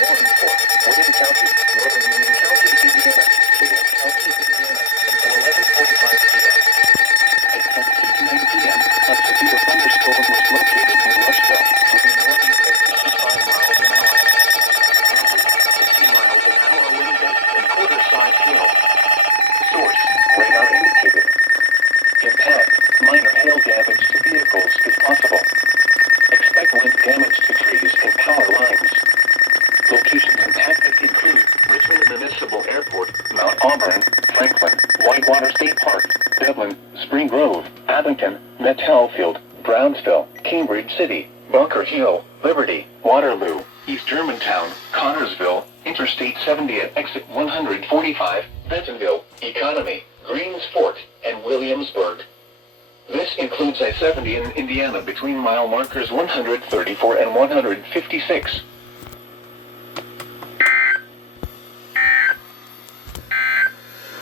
Northernport, William County, Northern Union County, Indiana, Fayette County, Indiana, until 11:45 p.m. At 10:59 p.m., a severe thunderstorm was located in Rushville, moving northeast at 65 miles an hour. Hazard, 60 miles an hour wind gusts and quarter-size hail. Source, radar indicated. Impact, minor hail damage to vehicles is possible. Expect wind damage to trees and power lines. Locations impacted include Richmond Municipal Airport, Mount Auburn, Franklin, Whitewater State Park, Dublin, Spring Grove, Abington, Metcalfield Field, Brownsville, Cambridge City, Bunker Hill, Liberty, Waterloo, East Germantown, Connorsville, Interstate 70 at exit 145, Bentonville, Economy, Greensport, and Williamsburg. This includes I-70 in Indiana between mile markers 134 and 156.